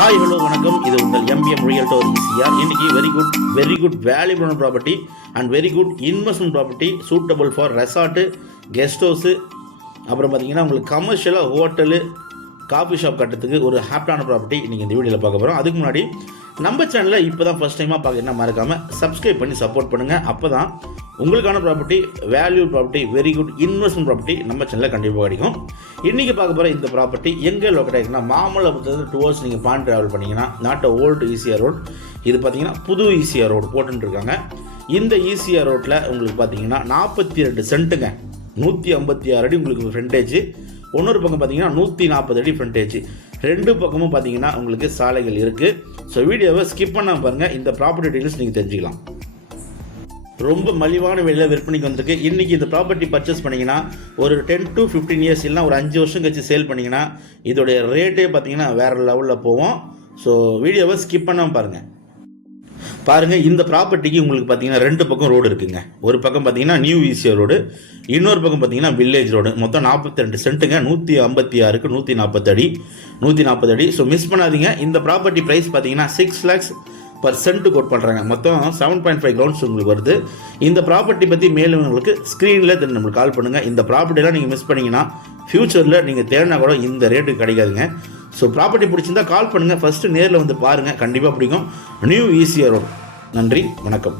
Hi hello வணக்கம். இது உங்கள் எம்பிஎம் ரியல்டோர் ஈசிஆர். இன்னைக்கு வெரி குட் வேல்யூபிளான property and very good investment property suitable for resort, guest house, அப்புறம் பார்த்தீங்கன்னா உங்களுக்கு கமர்ஷியலாக ஹோட்டலு, காஃபி ஷாப் கட்டுறதுக்கு ஒரு ஹாப்டான ப்ராப்பர்ட்டி இன்றைக்கி இந்த வீடியோவில் பார்க்க போகிறோம். அதுக்கு முன்னாடி நம்ம சேனலில் இப்போ தான் ஃபஸ்ட் டைமாக பார்க்கணுன்னா மறக்காமல் சப்ஸ்கிரைப் பண்ணி சப்போர்ட் பண்ணுங்கள். அப்போ தான் உங்களுக்கான property, value property, very good investment property நம்ம சேனலில் கண்டிப்பாக கிடைக்கும். இன்றைக்கி பார்க்க போகிற இந்த ப்ராப்பர்ட்டி எங்கே லொக்கேட் ஆகிருக்குன்னா, மாமல்லபுரத்துலேருந்து டுவர்ட்ஸ் நீங்கள் பாயிண்ட் ட்ராவல் பண்ணிங்கன்னா நாட் ஓல்டு ஈசிஆர் ரோட். இது பார்த்தீங்கன்னா புது ஈசிஆர் ரோடு போட்டுருக்காங்க. இந்த ஈசிஆர் ரோட்டில் உங்களுக்கு பார்த்தீங்கன்னா 42 சென்ட்டுங்க, 156 அடி உங்களுக்கு ஃப்ரண்டேஜ். இன்னொரு பக்கம் பார்த்தீங்கன்னா 140 அடி ஃப்ரண்டேஜ். ரெண்டு பக்கமும் பார்த்தீங்கன்னா உங்களுக்கு சாலைகள் இருக்குது. ஸோ வீடியோவை ஸ்கிப் பண்ணாமல் பாருங்கள். இந்த ப்ராப்பர்ட்டி டீட்டெயில்ஸ் நீங்கள் தெரிஞ்சுக்கலாம். ரொம்ப மலிவான விலையில் விற்பனைக்கு வந்திருக்கு. இன்றைக்கி இந்த ப்ராப்பர்ட்டி பர்ச்சேஸ் பண்ணிங்கன்னா ஒரு 10 to 15 இயர்ஸ் இல்லைனா ஒரு 5 வருஷம் கழிச்சு சேல் பண்ணிங்கன்னா இதோடைய ரேட்டே பார்த்தீங்கன்னா வேறு லெவலில் போவோம். ஸோ வீடியோவை ஸ்கிப் பண்ணாமல் பாருங்கள். இந்த ப்ராப்பர்ட்டிக்கு உங்களுக்கு பார்த்தீங்கன்னா ரெண்டு பக்கம் ரோடு இருக்குங்க. ஒரு பக்கம் பார்த்தீங்கன்னா நியூ ஈசிஆர் ரோடு, இன்னொரு பக்கம் பார்த்தீங்கன்னா வில்லேஜ் ரோடு. மொத்தம் 42 சென்ட்டுங்க, 156க்கு 140 அடி. ஸோ மிஸ் பண்ணாதீங்க. இந்த ப்ராப்பர்ட்டி ப்ரைஸ் பார்த்தீங்கன்னா 6 lakhs per சென்ட் கோட் பண்ணுறாங்க. மொத்தம் 7.5 கிரவுண்ட்ஸ் உங்களுக்கு வருது. இந்த ப்ராப்பர்ட்டி பற்றி மேலும் உங்களுக்கு ஸ்க்ரீனில் நம்மளுக்கு கால் பண்ணுங்கள். இந்த ப்ராப்பர்ட்டிலாம் நீங்கள் மிஸ் பண்ணிங்கன்னா ஃப்யூச்சரில் நீங்கள் தேடினா கூட இந்த ரேட்டுக்கு கிடைக்காதுங்க. ஸோ ப்ராப்பர்ட்டி பிடிச்சிருந்தா கால் பண்ணுங்கள். ஃபஸ்ட்டு நேரில் வந்து பாருங்கள், கண்டிப்பாக பிடிக்கும். New ECR road. நன்றி, வணக்கம்.